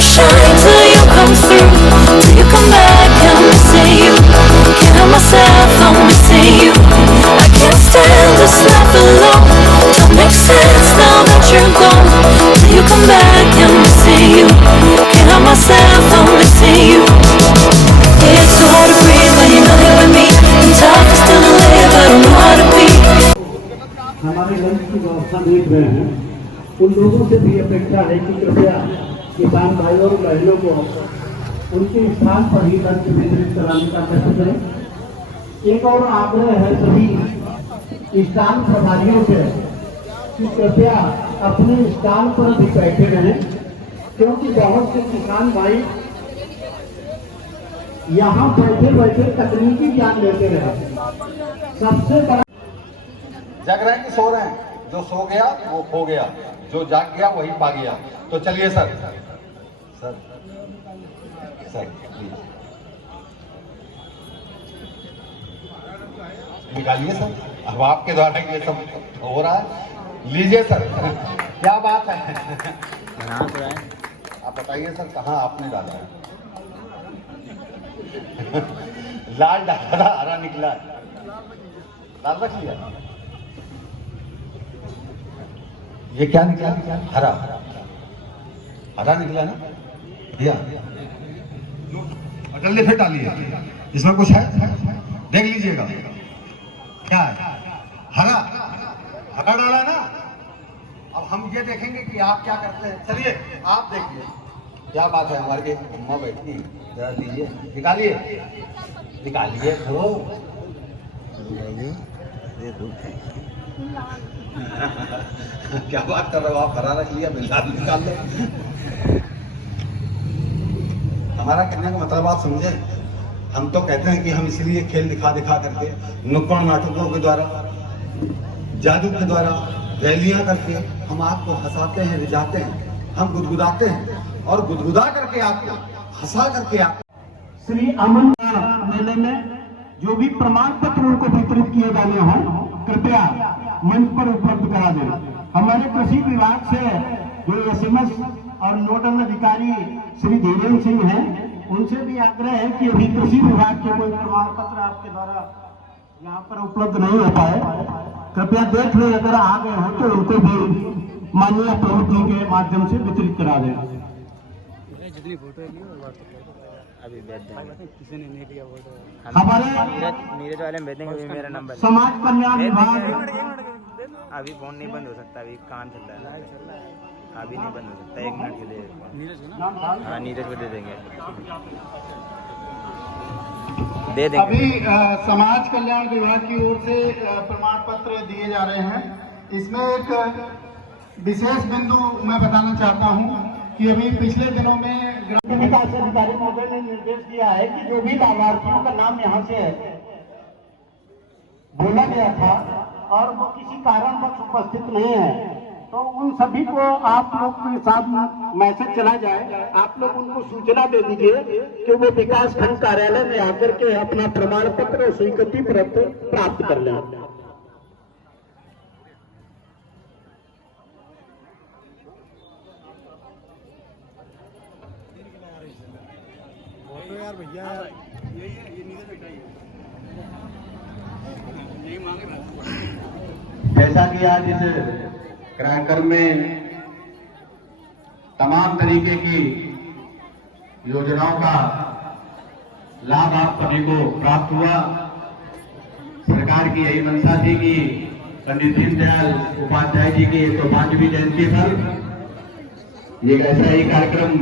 shine till you come through. Till you come back, I'm missing you. Can't help myself, I'm missing you. I can't stand this life alone. Don't make sense now that you're gone. Till you come back, I'm missing you. Can't help myself, I'm missing you. It's so hard to breathe when you're not here with me. It's tough still to live, I don't know how to be. हमारे lunch की व्यवस्था देख रहे हैं, उन लोगों से भी अपेक्षा है कि कृपया किसान भाई और बहनों को उनके स्थान पर ही लंच वितरित कराने का कष्ट करें। एक और आग्रह है सभी स्थान प्रभारियों से कि कृपया अपने स्थान पर भी बैठे रहें, क्योंकि बहुत से किसान भाई यहाँ बैठे बैठे तकनीकी ज्ञान लेते रहे। सबसे बड़ा जग रहे हैं कि सो रहे हैं? जो सो गया वो खो गया, जो जाग गया वही पा गया। तो चलिए सर सर सर प्लीज निकालिए सर, अब आपके द्वारा ये सब हो रहा है। लीजिए सर, क्या बात है, आप बताइए सर कहाँ आपने डाला है? लाल डाला था, हरा निकला है। लाल रख लिया, ये क्या निकला? हरा, हरा निकला ना भैया। जल्दी फिर डालिए, इसमें कुछ है, देख लीजिएगा क्या है। हरा, हरा डाला ना। अब हम ये देखेंगे कि आप क्या करते हैं। चलिए आप देखिए, क्या बात है। हमारी एक अम्मा बैठी, जरा दीजिए, निकालिए निकालिए तो क्या बात कर रहे हो आप? हरा रख लिया, मिला निकाल लो। हमारा कहने का मतलब आप समझे। हम तो कहते हैं कि हम इसलिए खेल दिखा दिखा करके, नुक्कड़ नाटकों के द्वारा, जादू के द्वारा, रैलियां करके हम आपको हंसाते हैं, रिझाते हैं, हम गुदगुदाते हैं और गुदगुदा करके आपको हंसा करके आप श्री अमन मेले में जो भी प्रमाण पत्र उनको वितरित किए जाने हों, कृपया मंच पर उपलब्ध करा दें। हमारे कृषि विभाग से जो एसएमएस और नोडल अधिकारी श्री धीरेन्द्र सिंह हैं, उनसे भी आग्रह है कि अभी कृषि विभाग के कोई प्रमाण पत्र आपके द्वारा यहाँ पर उपलब्ध नहीं हो पाए, कृपया देख लें। अगर आ गए हो तो उनको भी माननीय प्रमुख जी के माध्यम से वितरित करा दें। जितनी फोटो अभी भेज देंगे, किसी ने नहीं लिया फोटो। हमारे नीरज वाले में भेज देंगे, मेरा नंबर समाज कल्याण विभाग अभी फोन नहीं बंद हो सकता, अभी काम चल रहा है, अभी नहीं बंद हो सकता। 1 मिनट के लिए हाँ नीरज को दे देंगे, दे देंगे। अभी समाज कल्याण विभाग की ओर से प्रमाण पत्र दिए जा रहे हैं। इसमें एक विशेष बिंदु मैं बताना चाहता हूं कि अभी पिछले दिनों में ग्राम विकास अधिकारी महोदय ने निर्देश दिया है कि जो भी लाभार्थियों का नाम यहाँ से बोला गया था और वो किसी कारणवश उपस्थित नहीं है, तो उन सभी को आप लोग के साथ मैसेज चला जाए, आप लोग उनको सूचना दे दीजिए कि वो विकास खंड कार्यालय में आकर के अपना प्रमाण पत्र और स्वीकृति पत्र प्राप्त कर लें। यार भैया जैसा कि आज इस कार्यक्रम में तमाम तरीके की योजनाओं का लाभ आप सभी को प्राप्त हुआ, सरकार की यही मंशा थी कि पंडित दीनदयाल उपाध्याय जी की 105वीं जयंती पर एक ऐसा ही कार्यक्रम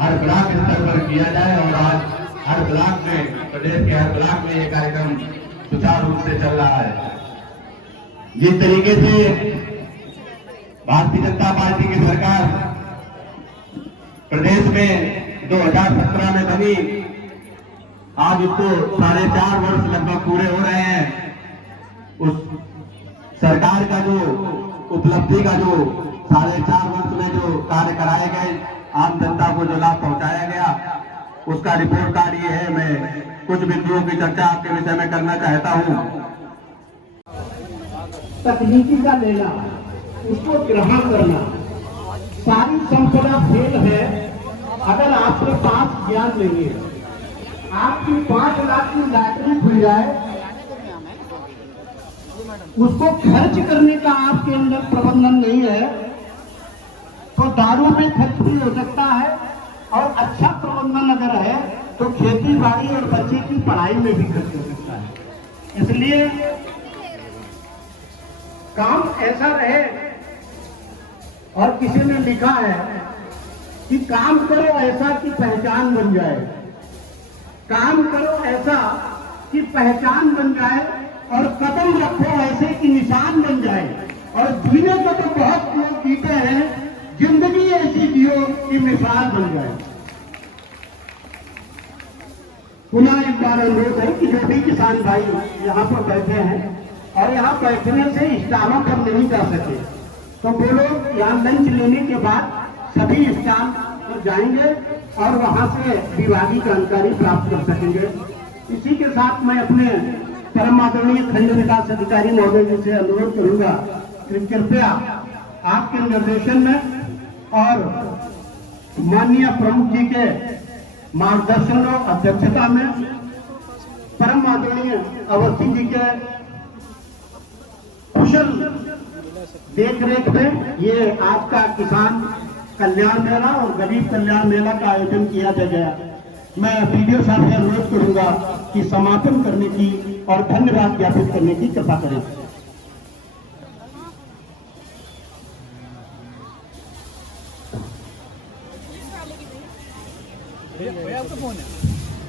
हर ब्लॉक स्तर पर किया जाए और आज हर ब्लॉक में, प्रदेश के हर ब्लॉक में ये कार्यक्रम सुचारू रूप से चल रहा है। जिस तरीके से भारतीय जनता पार्टी की सरकार प्रदेश में 2017 में बनी, आज उसको 4.5 वर्ष लगभग पूरे हो रहे हैं। उस सरकार का जो उपलब्धि का जो 4.5 वर्ष में जो कार्य कराए गए, आम जनता को जो लाभ पहुंचाया गया, उसका रिपोर्ट कार्ड ये है। मैं कुछ बिंदुओं की चर्चा आपके विषय में करना चाहता हूं। तकनीकी का लेना, उसको ग्रहण करना, सारी संपदा फेल है। अगर आपके पास ज्ञान नहीं है, आपकी 5 लाख की लॉटरी खुल जाए, उसको खर्च करने का आपके अंदर प्रबंधन नहीं है, तो दारू में खर्च भी हो सकता है, और अच्छा प्रबंधन अगर है तो खेती बाड़ी और बच्चे की पढ़ाई में भी खर्च हो सकता है। इसलिए काम ऐसा रहे, और किसी ने लिखा है कि काम करो ऐसा कि पहचान बन जाए, काम करो ऐसा कि पहचान बन जाए, और कदम रखो ऐसे कि निशान बन जाए। और जीने को तो बहुत लोग जीते हैं, जिंदगी ऐसी जियो कि मिसाल बन जाए। पुनः एक बार अनुरोध है कि जो भी किसान भाई यहाँ पर बैठे हैं और यहाँ बैठने से स्टॉलों पर नहीं जा सके, तो वो लोग यहाँ लंच लेने के बाद सभी स्टॉल पर जाएंगे और वहाँ से विभागीय जानकारी प्राप्त कर सकेंगे। इसी के साथ मैं अपने परम आदरणीय खंड विकास अधिकारी महोदय जी से अनुरोध करूंगा कि कृपया आपके निर्देशन में और माननीय प्रमुख जी के मार्गदर्शन और अध्यक्षता में परम आदरणीय अवस्थी जी के कुशल देखरेख में ये आज का किसान कल्याण मेला और गरीब कल्याण मेला का आयोजन किया गया। मैं वीडियो साहब से अनुरोध करूंगा कि समापन करने की और धन्यवाद ज्ञापित करने की कृपा करें।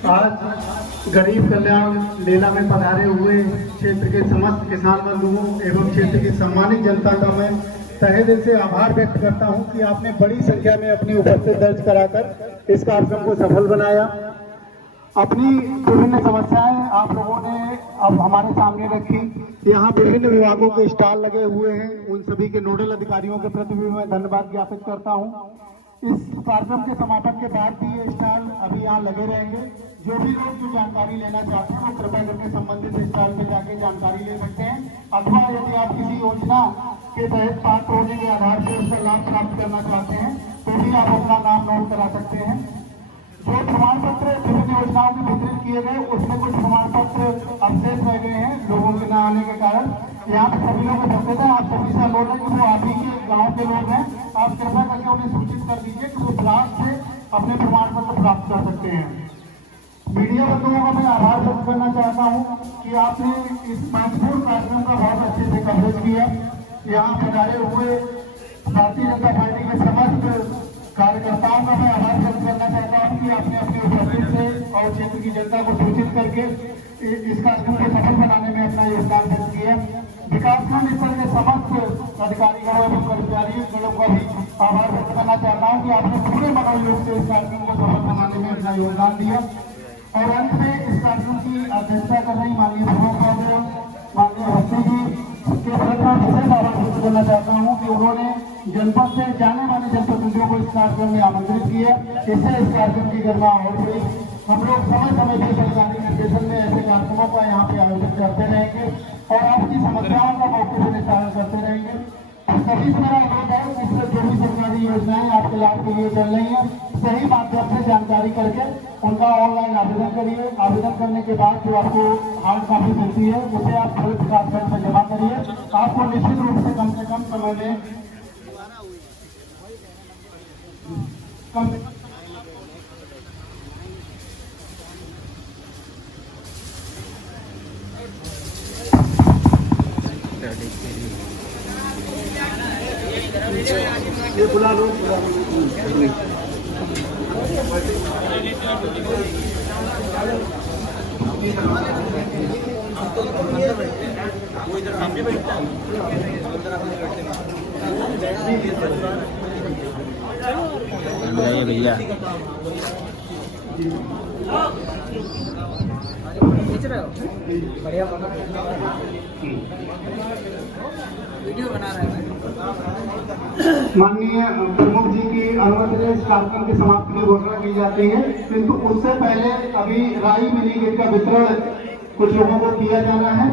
आज गरीब कल्याण मेला में पधारे हुए क्षेत्र के समस्त किसान बंधुओं एवं क्षेत्र की सम्मानित जनता का मैं तहे दिल से आभार व्यक्त करता हूं कि आपने बड़ी संख्या में अपनी उपस्थिति दर्ज कराकर इस कार्यक्रम को सफल बनाया। अपनी विभिन्न समस्याएं आप लोगों ने अब हमारे सामने रखी। यहाँ विभिन्न विभागों के स्टॉल लगे हुए हैं, उन सभी के नोडल अधिकारियों के प्रति भी मैं धन्यवाद ज्ञापित करता हूँ। इस कार्यक्रम के समापन के बाद भी ये स्टॉल अभी यहाँ लगे रहेंगे। जो भी लोग जो जानकारी लेना चाहते हैं वो कृपया करके संबंधित स्टॉल पे जाके जानकारी ले सकते हैं, अथवा यदि आप किसी योजना के तहत पात्र होने के आधार पर उसका लाभ प्राप्त करना चाहते हैं तो भी आप अपना नाम नोट करा सकते हैं। जो प्रमाण पत्र विभिन्न योजनाओं के वितरित किए गए उसमें कुछ प्रमाण पत्र अवशेष रह गए हैं लोगों के न आने के कारण। यहाँ पे सभी लोग उपस्थित हैं, आप सभी से अनुरोध है कि वो आप ही के गाँव के लोग हैं, आप कृपया करके उन्हें सूचित कर दीजिए कि वो ब्लॉक से अपने प्रमाण पत्र प्राप्त कर सकते हैं। मीडिया बंधुओं का मैं आभार व्यक्त करना चाहता हूँ कि आपने इस महत्वपूर्ण कार्यक्रम का बहुत अच्छे से कवरेज किया। यहाँ पधारे हुए भारतीय जनता पार्टी के समस्त कार्यकर्ताओं का मैं आभार व्यक्त करना चाहता हूँ कि आपने अपनी उपस्थिति से और क्षेत्र की जनता को सूचित करके इस कार्यक्रम को सफल बनाने में अपना योगदान व्यक्त किया। विकासखंड स्तर के समस्त अधिकारीगणों एवं कर्मचारियों का भी आभार व्यक्त करना चाहता हूँ कि आपने पूरे मनोयोग से इस कार्यक्रम को सफल बनाने में अपना योगदान दिया। और अंत में इस कार्यक्रम की अध्यक्षता कर रही माननीय प्रमुख महोदय माननीय अवस्थी जी के प्रति मैं विशेष आभार व्यक्त करना चाहता हूँ कि उन्होंने जनपद से जाने वाले जनप्रतिनिधियों को इस कार्यक्रम में आमंत्रित किया। इससे इस कार्यक्रम की गरिमा और हुई। हम लोग समय समय पर सरकारी निर्देशन में ऐसे कार्यक्रमों का यहाँ पे आयोजन करते रहेंगे और आपकी समस्याओं का मौके से निस्तारण करते रहेंगे। सभी से मेरा अनुरोध है कि जो भी सरकारी योजनाएं आपके लाभ के लिए चल रही हैं सही माध्यम से जानकारी करके उनका ऑनलाइन आवेदन करिए। आवेदन करने के बाद जो आपको हार्ड कॉपी मिलती है उसे आप तुरंत विकासखंड में जमा करिए। आपको निश्चित रूप से कम समय में ये बुला लो। भैया बढ़िया वीडियो बना रहे हैं। माननीय प्रमुख जी की अनुमति से इस कार्यक्रम की समाप्ति की घोषणा की जाती है, किंतु उससे पहले अभी राई मिनी किट का वितरण कुछ लोगों को किया जाना है।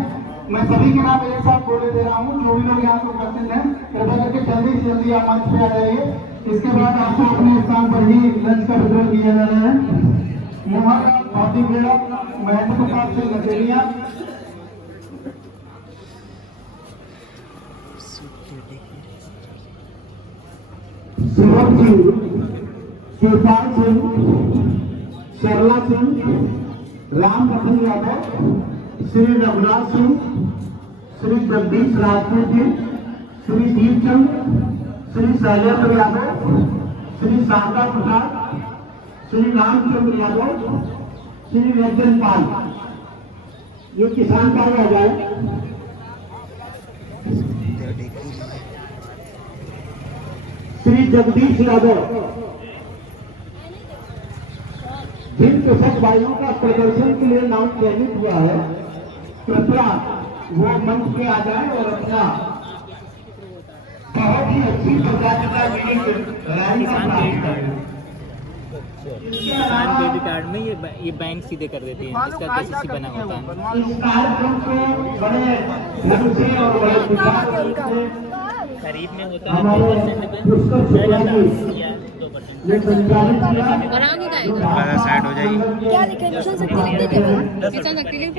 मैं सभी के नाम एक साथ बोले दे रहा हूँ। जो भी लोग यहाँ पे उपस्थित हैं कृपया करके जल्दी से जल्दी आप मंच पे आ जाइए। इसके बाद आपको अपने स्थान पर ही लंच का वितरण किया जा रहा है। मोहन भौतिक महत्व पाठ से गठेरिया शिवम सिंह, शिवपाल सिंह, सरला सिंह, राम लखन यादव, श्री रघुनाथ सिंह, श्री जगदीश राजपूत जी, श्री धीरचंद, श्री शैलेंद्र यादव, श्री शारदा प्रसाद, श्री रामचंद्र यादव, श्री रंजन पाल। ये किसान कार्य आ जाए। श्री जगदीश यादव, जिन कृषक भाइयों का प्रदर्शन के लिए नाम चयनित हुआ है, कृपया वो मंच पे आ जाए और अपना बहुत ही अच्छी प्रकार का रैली का प्राप्त करें। किसान क्रेडिट कार्ड में ये बैंक सीधे कर देते हैं, इसका KCC बना होता है। इस कार्यक्रम को बड़े ढंग से और बड़े विचार से खरीद में होता है 2% पे या 2%। साइड हो जाएगी। क्या लिखा है? किसान शक्ति लिख देते हो? किसान शक्ति लिख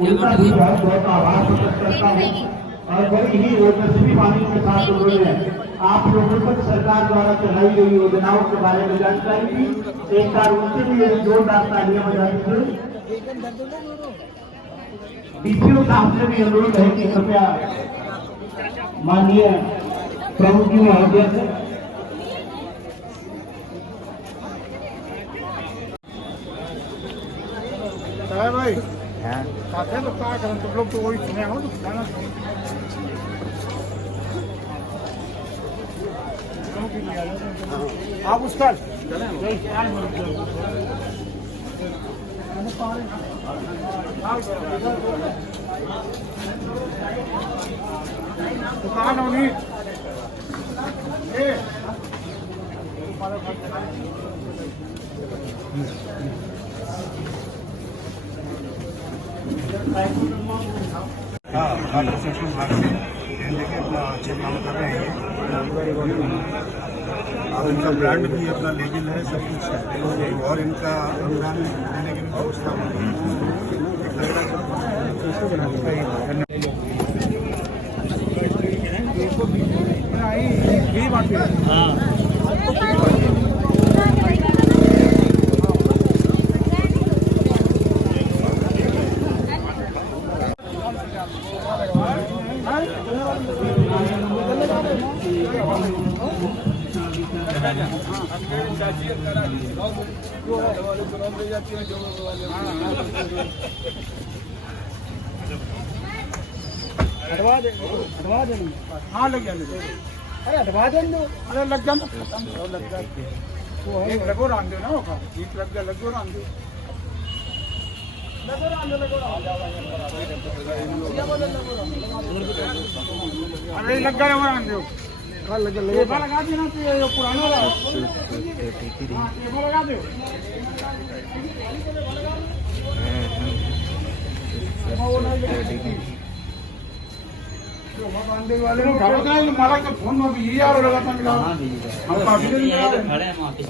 उनका भी बहुत आभार प्रकट करता हूँ और बड़ी ही ओजस्वी वाणी के साथ उन्होंने आप लोगों तक सरकार द्वारा चलाई गई योजनाओं के बारे में जानकारी दी। एक बार उनसे भी एक जोरदार तालियां बजा दीजिए। DPO साहब से भी अनुरोध है कि कृपया माननीय प्रमुख जी महोदय से भाई तो क्या करें, तुम लोग तो वही सुने हो गाना। आप उसका दुकान होनी वाटर सेक्शन भाग से लेके अपना अच्छे काम कर रहे हैं और इनका ब्रांड भी अपना लेबल है, सब कुछ है और इनका अनुदान देने की व्यवस्था हटवा दे। हाँ लग जाने दो। अरे हटवा दे दो। अरे लग जाना लग जा। वो है लगो रान दो ना होगा। ठीक लग जा लगो रान दो। अरे लग गया वो रान दो। कल लग गया। ये लगा देना तो ये पुराना रहा। ये लगा दो। वाले लोग मारा का फोन में भी यार लगा था मिला। हम काफी खड़े हैं वहां पे।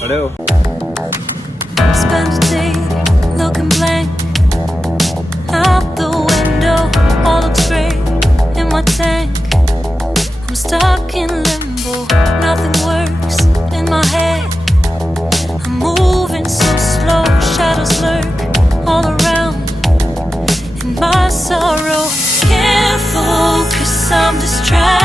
खड़े हो। Spend a day looking blank out the window, all looks great in my tank. I'm stuck in limbo, nothing works in my head. I'm moving so slow, shadows lurk all around in my sorrow. Can't focus, I'm distracted.